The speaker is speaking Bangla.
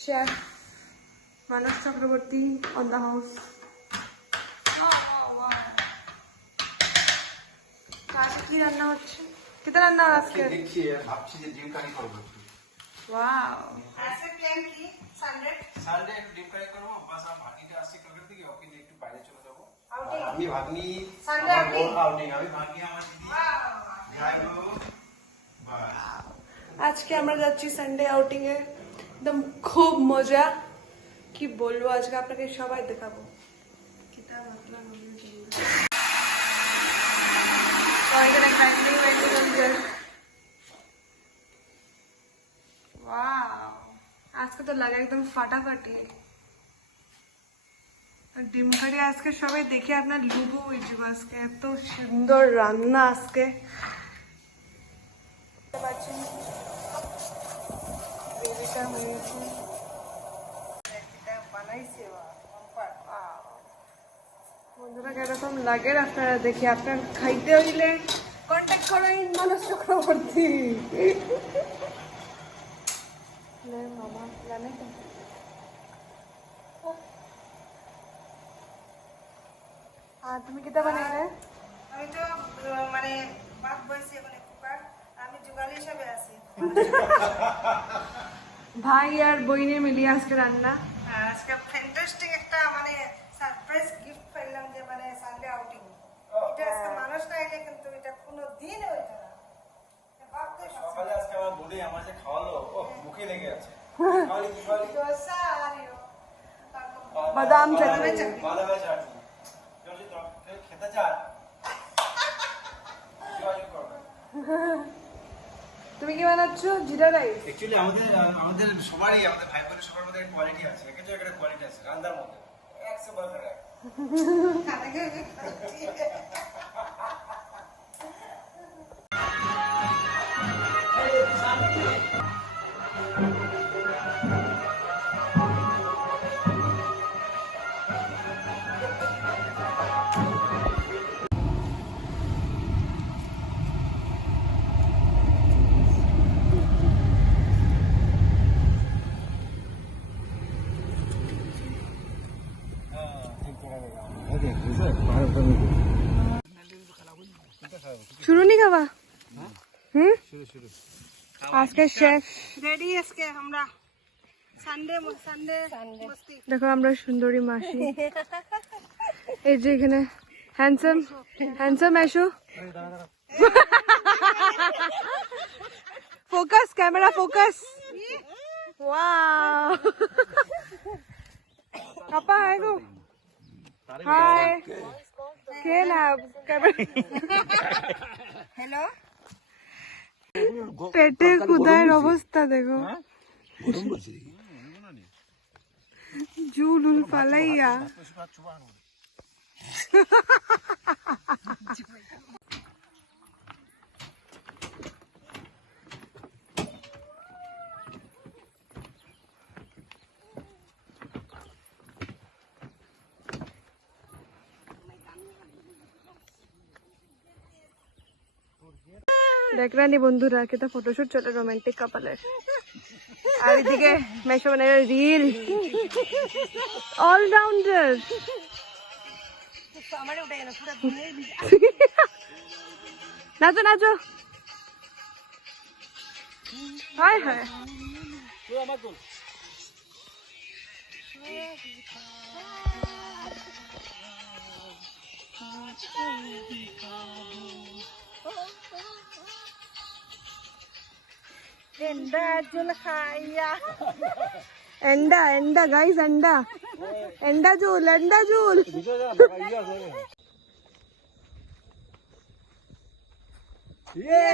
chef Manas Chakraborty on the house. আজকে কি রান্না হচ্ছে? কিতা রান্না আজকে? দেখছি ভাবছি যে ডিম কারি করব। ওয়াও। আজকে প্ল্যান কি? সানডে একটু ডিম কারি করব, বাস আর ভাগনিটা আসছে কলকাতা থেকে, ওকে নিয়ে একটু বাইরে চলে যাব। আমি ভাগনি সানডে আউটিং, আমি ভাগনি আমার দিদি যাইবো। আজকে আমরা যাচ্ছি সানডে আউটিং এ, একদম খুব মজা। কি বলবো, আজকে আপনাকে সবাই দেখাবো। কিতা মতলব এখানে খাইতে হয়েছে। ওয়াও, আজকে তো লাগে একদম ফাটাফাটি। ডিম কারি আজকে সবাই দেখে আপনার লুবো হয়েছে। আজকে এত সুন্দর রান্না আজকে। বন্ধুরা কিরকম লাগে আপনারা দেখি, আপনার খাইতে হইলে কন্ট্যাক্ট করেন মানস চক্রবর্তী। মামা জানে তো তুমি কিতা বানাইলে? আমি তো মানে ভাত বইছি এখন কুকার, আমি জুগালি হিসাবে আছি। ভাই আর বইনে মিলিয়ে আজকে রান্না। আজকে ফ্যান্টাস্টিক একটা মানে সারপ্রাইজ গিফট পাইলাম, যে মানে সানডে আউটিং। এটা আজকে মানুষ না এলে কিন্তু এটা কোনো দিন হইতো না। সকালে আজকে আমার বলি আমার যে খাওয়ালো, ও মুখে লেগে আছে। খাওয়ালি কি খাওয়ালি? দোসা আর বাদাম চাটনি। বাদামের চাটনি। যদি তো খেতে চান যোগাযোগ করবেন। তুমি কি বানাচ্ছ? জিরা রাইস। অ্যাকচুয়ালি আমাদের সবারই, আমাদের ভাই বোনের সবার মধ্যে কোয়ালিটি আছে, একটা একটা কোয়ালিটি আছে রান্নার মধ্যে। 100% এক। শুরু নি খাবা? আজকে শেফ রেডি। আজকে আমরা সানডে মস্তি। দেখো আমরা সুন্দরী মাসি। এই যে এখানে হ্যান্ডসাম এসো। Focus, camera focus. ওয়াও, আপা হাই গো। হাই, কে না ক্যামেরা। হ্যালো, পেটে কুদায়ের অবস্থা দেখো, জুল উল ফালাইয়া। দেখ রানি বন্ধুরা, কেতা ফটোশুট চলে রোমান্টিক কাপলের। আর এদিকে মেশো মানে রিল অলরাউন্ডার। নাচো নাচো, হায় হায়। एंडा गाइस, एंडा झूल। ये